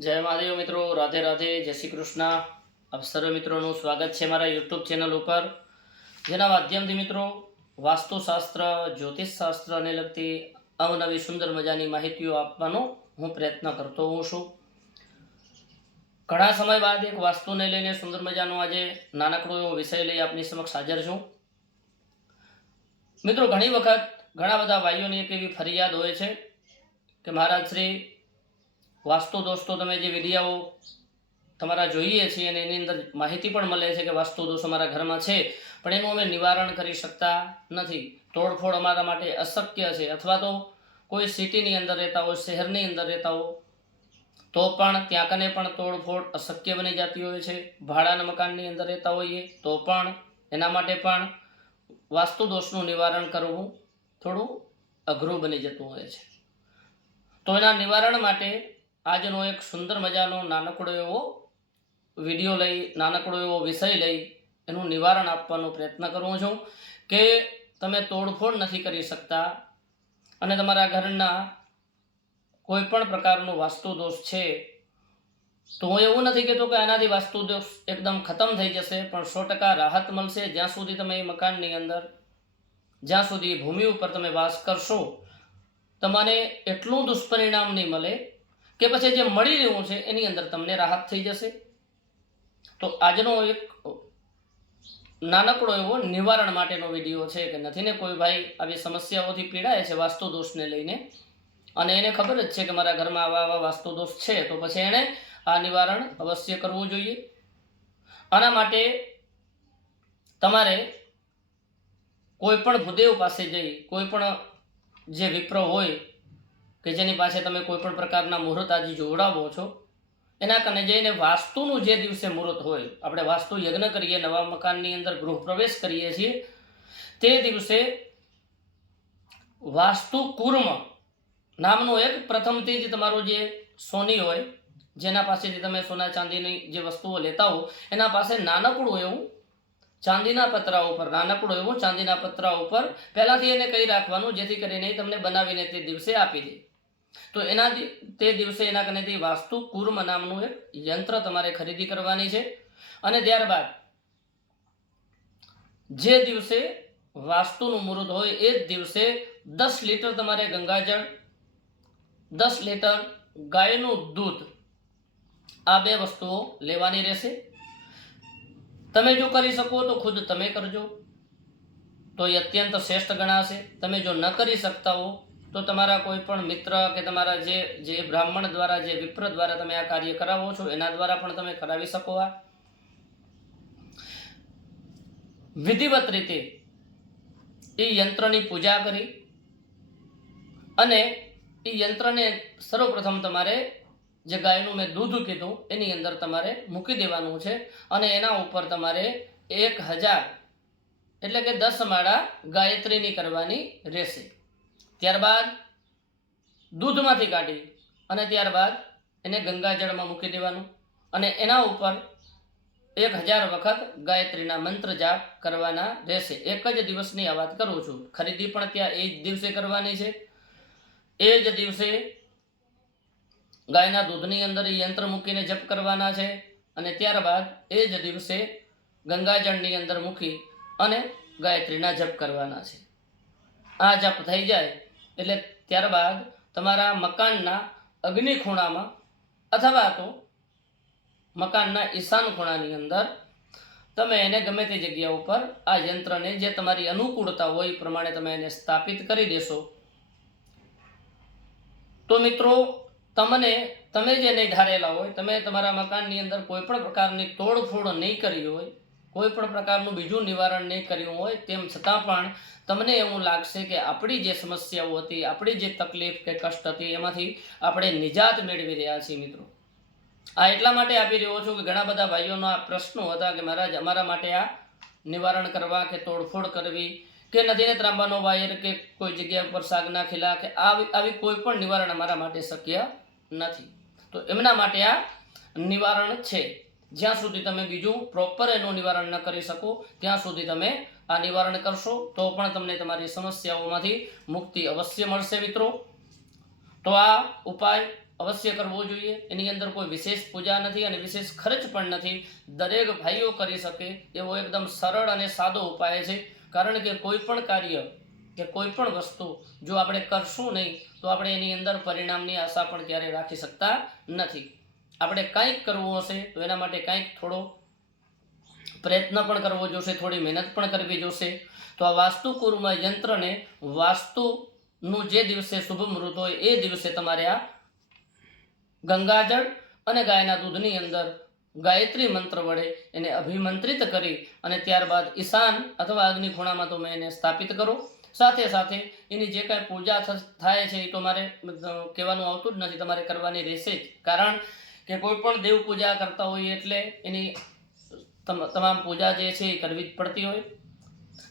जय महादेव मित्रों, राधे राधे, जय श्री कृष्ण। आप सर्व मित्रों स्वागत है मारा यूट्यूब चेनल पर, जेना माध्यमथी मित्रों वास्तुशास्त्र, ज्योतिषशास्त्र ने लगती अवनवी सुंदर मजानी माहितीओ आपवानो हूँ प्रयत्न करतो हूँ छूं। घणा समय बाद एक वास्तु ने लईने सुंदर मजानो आजे नानकड़ो एवो विषय लई आपनी समक्ष हाजर छूं। मित्रों घणी वखत घणा बधा भाईओनी एक एवी फरियाद होय छे के महाराज श्री वास्तु दोष तो तमे जे विडियो तमारा जोईए छे अने एनी अंदर माहिती पण मळे छे के वास्तु दोष अमारा घरमां छे पण एनुं अमे निवारण करी शकता नथी। तोड़फोड़ अमारा माटे अशक्य छे, अथवा तो कोई सिटीनी अंदर रहेता हो, शहेरनी अंदर रहेता हो तो पण त्यां कने पण तोड़फोड़ अशक्य बनी जाती होय छे। भाड़ाना मकाननी अंदर रहेता होईए तो पण एना माटे पण वास्तु दोषनुं निवारण करवुं थोडुं अघरुं बनी जतुं होय छे। तो एना निवारण माटे આજનો એક સુંદર મજાનો નાનકડો એવો વિડીયો લઈ, નાનકડો એવો વિષય લઈ એનું નિવારણ આપવાનો પ્રયત્ન કરું છું કે તમે તોડફોડ નથી કરી શકતા અને તમારા ઘરના કોઈ પણ પ્રકારનો વાસ્તુ દોષ છે તો હું એવું નથી કહેતો કે આનાથી વાસ્તુ દોષ એકદમ ખતમ થઈ જશે, પણ 100% રાહત મળશે જ્યાં સુધી તમે એ મકાનની અંદર, જ્યાં સુધી ભૂમિ ઉપર તમે વાસ કરશો તમને એટલું દુષ્પરિણામ નહીં મળે કે પછી જે મળી રહ્યું છે એની અંદર તમને રાહત થઈ જશે। તો આજનો એક નાનકડો એવો નિવારણ માટેનો વિડીયો છે કે નથી ને કોઈ ભાઈ આવી સમસ્યાઓથી પીડાય છે વાસ્તુ દોષને લઈને અને એને ખબર જ છે કે મારા ઘરમાં આવા આવા વાસ્તુ દોષ છે, તો પછી એણે આ નિવારણ અવશ્ય કરવું જોઈએ। આના માટે તમારે કોઈ પણ ભૂદેવ પાસે જઈ, કોઈ પણ જે વિપ્ર હોય કે જેની પાસે તમે કોઈ પણ પ્રકારના મુહૂર્ત આજે જોડાવો છો એના કને જઈને વાસ્તુનું જે દિવસે મુહૂર્ત હોય, આપણે વાસ્તુ યજ્ઞ કરીએ, નવા મકાનની અંદર ગૃહ પ્રવેશ કરીએ છીએ તે દિવસે વાસ્તુ કુર્મ નામનો એક પ્રથમથી જ તમારો જે સોની હોય, જેના પાસેથી તમે સોના ચાંદીની જે વસ્તુઓ લેતા હો એના પાસે નાનકડું એવું ચાંદીના પતરા ઉપર, નાનકડું એવું ચાંદીના પતરા ઉપર પહેલાંથી એને કહી રાખવાનું જેથી કરીને તમને બનાવીને તે દિવસે આપી દે। તો એના તે દિવસે એના કનેથી વાસ્તુ કુર્મ નામનું એક યંત્ર તમારે ખરીદી કરવાની છે અને ત્યારબાદ જે દિવસે વાસ્તુનું મુહૂર્ત હોય એ જ દિવસે 10 લીટર તમારે ગંગાજળ, 10 લીટર ગાયનું દૂધ, આ બે વસ્તુઓ લેવાની રહેશે। તમે જો કરી શકો તો ખુદ તમે કરજો તો એ અત્યંત શ્રેષ્ઠ ગણાશે। તમે જો ન કરી શકતા હો તો તમારા કોઈ પણ મિત્ર કે તમારા જે બ્રાહ્મણ દ્વારા, જે વિપ્ર દ્વારા તમે આ કાર્ય કરાવો છો એના દ્વારા પણ તમે કરાવી શકો। આ વિધિવત રીતે એ યંત્રની પૂજા કરી અને એ યંત્રને સર્વપ્રથમ તમારે જે ગાયનું મેં દૂધ કીધું એની અંદર તમારે મૂકી દેવાનું છે અને એના ઉપર તમારે 1000 એટલે કે 10 માળા ગાયત્રીની કરવાની રહેશે। ત્યારબાદ દૂધમાંથી કાઢી અને ત્યારબાદ એને ગંગાજળમાં મૂકી દેવાનું અને એના ઉપર 1000 વખત ગાયત્રીના મંત્ર જાપ કરવાના રહેશે। એક જ દિવસની આ વાત કરું છું, ખરીદી પણ ત્યાં એ જ દિવસે કરવાની છે। એ જ દિવસે ગાયના દૂધની અંદર એ યંત્ર મૂકીને જપ કરવાના છે અને ત્યારબાદ એ જ દિવસે ગંગાજળની અંદર મૂકી અને ગાયત્રીના જપ કરવાના છે। આ જપ થઈ જાય એટલે ત્યારબાદ તમારા મકાનના અગ્નિ ખૂણામાં અથવા તો મકાનના ઈશાન ખૂણાની અંદર તમે એને ગમે તે જગ્યા ઉપર આ યંત્રને જે તમારી અનુકૂળતા હોય એ પ્રમાણે તમે એને સ્થાપિત કરી દેશો તો મિત્રો તમે જે નહીં ધારેલા હોય, તમે તમારા મકાનની અંદર કોઈ પણ પ્રકારની તોડફોડ નહીં કરી હોય, કોઈ પણ પ્રકારનું બીજું નિવારણ નહીં કર્યું હોય, તેમ છતાં પણ તમને એવું લાગશે કે આપણી જે સમસ્યાઓ હતી, આપણી જે તકલીફ કે કષ્ટ હતી એમાંથી આપણે નિજાત મેળવી રહ્યા છીએ। મિત્રો આ એટલા માટે આપી રહ્યો છું કે ઘણા બધા ભાઈઓના પ્રશ્નો હતા કે મહારાજ અમારા માટે આ નિવારણ કરવા કે તોડફોડ કરવી કે નદીને ત્રાંબાનો વાયર કે કોઈ જગ્યા ઉપર સાગના ખીલા કે આવી કોઈ પણ નિવારણ અમારા માટે શક્ય નથી। તો એમના માટે આ નિવારણ છે। જ્યાં સુધી તમે બીજું પ્રોપર એનું નિવારણ ન કરી શકો ત્યાં સુધી તમે આ નિવારણ કરશો તો પણ તમને તમારી સમસ્યાઓમાંથી મુક્તિ અવશ્ય મળશે। મિત્રો તો આ ઉપાય અવશ્ય કરવો જોઈએ। એની અંદર કોઈ વિશેષ પૂજા નથી અને વિશેષ ખર્ચ પણ નથી, દરેક ભાઈઓ કરી શકે એવો એકદમ સરળ અને સાદો ઉપાય છે। કારણ કે કોઈ પણ કાર્ય કે કોઈ પણ વસ્તુ જો આપણે કરશું નહીં તો આપણે એની અંદર પરિણામની આશા પણ ક્યારેય રાખી શકતા નથી। આપણે કંઈક કરવું હશે તો એના માટે કંઈક થોડો પ્રયત્ન પણ કરવો જોશે, થોડી મહેનત પણ કરવી જોશે। તો આ વાસ્તુ કુર્મ યંત્રને વાસ્તુનું જે દિવસે શુભ મુહૂર્ત હોય એ દિવસે તમારે આ ગંગાજળ અને ગાયના દૂધની અંદર ગાયત્રી મંત્ર વડે એને અભિમંત્રિત કરી અને ત્યારબાદ ઈશાન અથવા અગ્નિ ખૂણામાં તમે એને સ્થાપિત કરો। સાથે સાથે એની જે કાંઈ પૂજા થાય છે એ તો મારે કહેવાનું આવતું જ નથી, તમારે કરવાની રહેશે જ। કારણ કે કોઈ પણ દેવ પૂજા કરતા હોઈએ એટલે એની તમામ પૂજા જે છે એ કરવી જ પડતી હોય।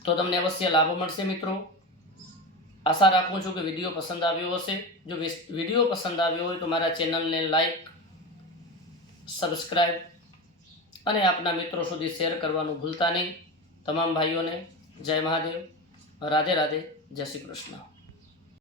તો તમને અવશ્ય લાભ મળશે મિત્રો। આશા રાખું છું કે વિડીયો પસંદ આવ્યો હશે। જો વિડીયો પસંદ આવ્યો હોય તો મારા ચેનલને લાઈક, સબસ્ક્રાઈબ અને આપના મિત્રો સુધી શેર કરવાનું ભૂલતા નહીં। તમામ ભાઈઓને જય મહાદેવ, રાધે રાધે, જય શ્રી કૃષ્ણ।